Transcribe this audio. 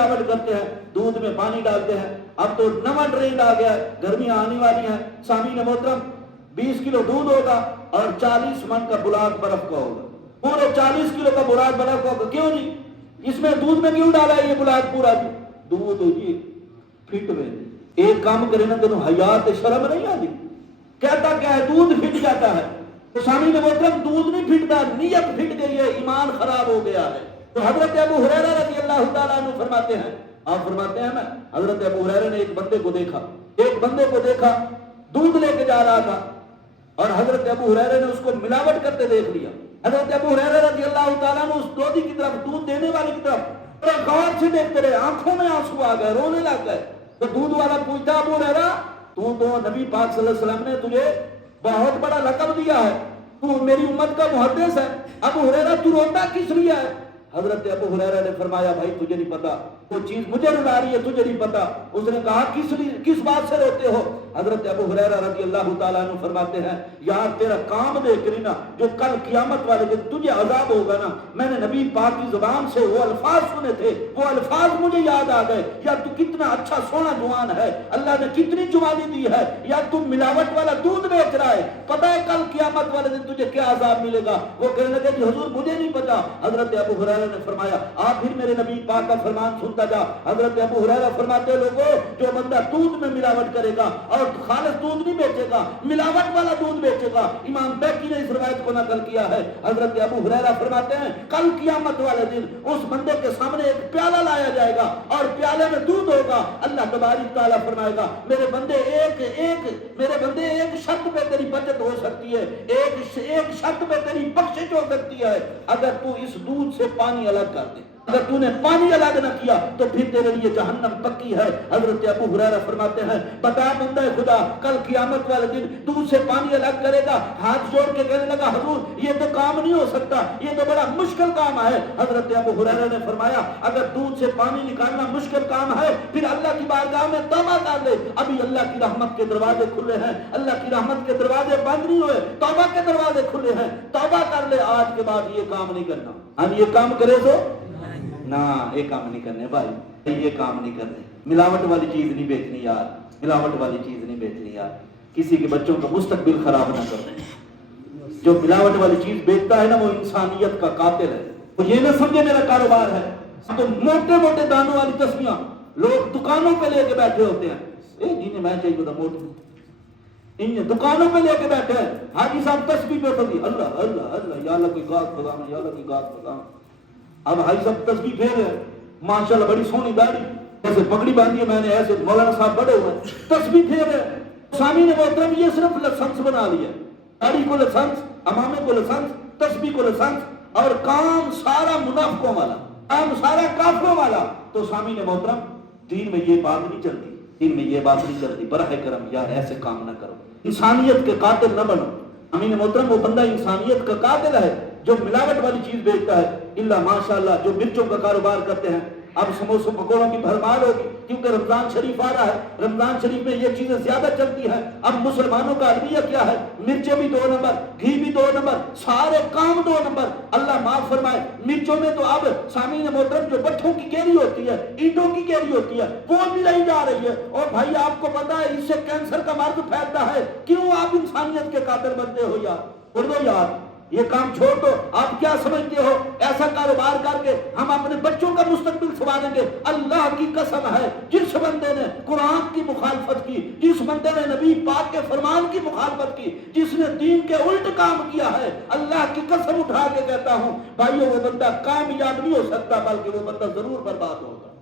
ملاوٹ کرتے ہیں، دودھ میں پانی ڈالتے ہیں۔ اب تو نواں ٹرینڈ آ گیا ہے، گرمیاں آنے والی ہیں، سامعین محترم 20 کلو دودھ ہوگا اور 40 من کا بلاک برف کا ہوگا، پورے 40 کلو کا بلاک برف کا ہوگا۔ کیوں جی؟ اس میں دودھ میں کیوں ڈالا ہے یہ بلاک پورا جی؟ دودھ جی پھٹ میں ایک کام کرے نا تینوں حیات شرم نہیں آتی؟ کہتا کیا ہے؟ دودھ پھٹ جاتا ہے۔ تو سامعین محترم دودھ نہیں پھٹتا، نیت پھٹ گئی ہے، ایمان خراب ہو گیا ہے۔ تو حضرت ابو ہریرہ رضی اللہ تعالیٰ عنہ فرماتے ہیں، آپ فرماتے ہیں نا، حضرت ابو ہریرہ نے ایک بندے کو دیکھا دودھ لے کے جا رہا تھا، اور حضرت ابو ہریرہ نے اس کو ملاوٹ کرتے دیکھ لیا۔ حضرت ابو ہریرہ رضی اللہ تعالیٰ عنہ اس دودھی کی طرف، دودھ دینے والے کی طرف بڑا غور سے دیکھتے رہے، آنکھوں میں آنسو آ گئے، رونے لگ گئے۔ تو دودھ والا پوچھتا، ابو ہریرہ تو نبی پاک صلی اللہ علیہ وسلم نے تجھے بہت بڑا لقب دیا ہے، تو میری امت کا محدث ہے، ابو ہریرہ تو روتا کس لیے ہے؟ حضرت ابو ہریرہ نے فرمایا، بھائی تجھے نہیں پتا، وہ چیز مجھے رلا رہی ہے، تجھے نہیں پتا۔ اس نے کہا کس بات سے روتے ہو؟ حضرت ابو ہریرہ رضی اللہ تعالیٰ عنہ فرماتے ہیں، یار تیرا کام دیکھ رہی نا، جو کل قیامت والے دن تجھے عذاب ہوگا نا، میں نے نبی پاک کی زبان سے وہ الفاظ سنے تھے، وہ الفاظ مجھے یاد آ گئے، یار تو کتنا اچھا سونا جوان ہے، اللہ نے کتنی جوانی دی ہے، یار تم ملاوٹ والا دودھ بیچ رہا ہے، پتہ ہے کل قیامت والے دن تجھے کیا عذاب ملے گا؟ وہ کہنے لگے کہ حضور مجھے نہیں پتا۔ حضرت ابو ہریرہ نے فرمایا، آپ پھر میرے نبی پاک کا فرمان سنتا جا۔ حضرت ابو ہریرہ فرماتے، لوگوں جو بندہ دودھ میں ملاوٹ کرے گا اور خالص دودھ نہیں بیچے گا، ملاوٹ والا دودھ بیچے گا، امام بیکی نے اس روایت کو نقل کیا ہے۔ حضرت ابو ہریرہ فرماتے ہیں، کل قیامت والے دن اس بندے کے سامنے ایک پیالہ لایا جائے گا اور پیالے میں دودھ ہوگا، اللہ تبارک تعالیٰ فرمائے گا، میرے بندے ایک شرط پہ تیری بچت ہو سکتی ہے، ایک شرط پہ تیری بخشش ہو سکتی ہے، اگر تو اس دودھ سے پانی الگ کر دے، اگر تو نے پانی الگ نہ کیا تو پھر تیرے لیے جہنم پکی ہے۔ حضرت ابو ہریرہ فرماتے ہیں، بتا بندہ خدا کل قیامت والے دن دودھ سے پانی الگ کرے گا؟ ہاتھ جوڑ کے کہنے لگا، حضور یہ تو کام نہیں ہو سکتا، یہ تو بڑا مشکل کام ہے۔ حضرت ابو ہریرہ نے فرمایا، اگر دودھ سے پانی نکالنا مشکل کام ہے پھر اللہ کی بارگاہ میں توبہ کر لے، ابھی اللہ کی رحمت کے دروازے کھلے ہیں، اللہ کی رحمت کے دروازے بند نہیں ہوئے، توبہ کے دروازے کھلے ہیں، توبہ کر لے، آج کے بعد یہ کام نہیں کرنا۔ ہم یہ کام کرے تو نہ، یہ کام نہیں کرنے بھائی، یہ کام نہیں کرنے، ملاوٹ والی چیز نہیں بیچنی یار، ملاوٹ والی چیز نہیں بیچنی یار، کسی کے بچوں کا مستقبل خراب نہ کرو۔ جو ملاوٹ والی چیز بیچتا ہے نا وہ انسانیت کا قاتل ہے، وہ یہ نہ سمجھے میرا کاروبار ہے۔ تو موٹے موٹے دانوں والی تسبیحاں لوگ دکانوں پہ لے کے بیٹھے ہوتے ہیں، جنہیں میں چاہیے تھا موٹی، ان دکانوں پہ لے کے بیٹھے ہیں، حاجی صاحب تسبیح پہ ہوتی، اللہ اللہ اللہ، یا اللہ کی گاٹ بگانا، یا اللہ کی گاٹ بگانا۔ اب حاجی صاحب تسبیح پھیر رہے ہیں، ماشاءاللہ بڑی سونی داڑھی، ایسے پگڑی باندھی ہے میں نے، ایسے مولانا صاحب بڑے ہوئے تسبیح پھیر رہے ہیں۔ سامعین محترم یہ صرف لائسنس بنا لیا، داڑھی کو لائسنس، امامے کو لائسنس، تسبیح کو لائسنس، اور کام سارا منافقوں والا، کام سارا کافروں والا۔ تو سامعین محترم دین میں یہ بات نہیں چلتی، دین میں یہ بات نہیں چلتی، براہ کرم یار ایسے کام نہ کرو، انسانیت کے قاتل نہ بنو۔ سامعین محترم وہ بندہ انسانیت کا قاتل ہے جو ملاوٹ والی چیز بیچتا ہے، الا ماشاءاللہ جو مرچوں کا کاروبار کرتے ہیں۔ اب سموسوں پکوڑوں کی بھرمار ہوگی کیونکہ رمضان شریف آ رہا ہے، رمضان شریف میں یہ چیزیں زیادہ چلتی ہیں۔ اب مسلمانوں کا المیہ کیا ہے؟ مرچیں بھی 2 نمبر، گھی بھی 2 نمبر، سارے کام 2 نمبر، اللہ معاف فرمائے۔ مرچوں میں تو اب سامعین محترم جو بٹھوں کی کیری ہوتی ہے، اینٹوں کی کیری ہوتی ہے، وہ بھی نہیں جا رہی ہے، اور بھائی آپ کو پتا ہے اس سے کینسر کا مرض پھیلتا ہے۔ کیوں آپ انسانیت کے قاتل بنتے ہو یار؟ چھوڑ دو یار، یہ کام چھوڑ دو۔ آپ کیا سمجھتے ہو ایسا کاروبار کر کے ہم اپنے بچوں کا مستقبل سنواریں گے؟ اللہ کی قسم ہے، جس بندے نے قرآن کی مخالفت کی، جس بندے نے نبی پاک کے فرمان کی مخالفت کی، جس نے دین کے الٹ کام کیا ہے، اللہ کی قسم اٹھا کے کہتا ہوں بھائیو وہ بندہ کامیاب نہیں ہو سکتا، بلکہ وہ بندہ ضرور برباد ہوگا۔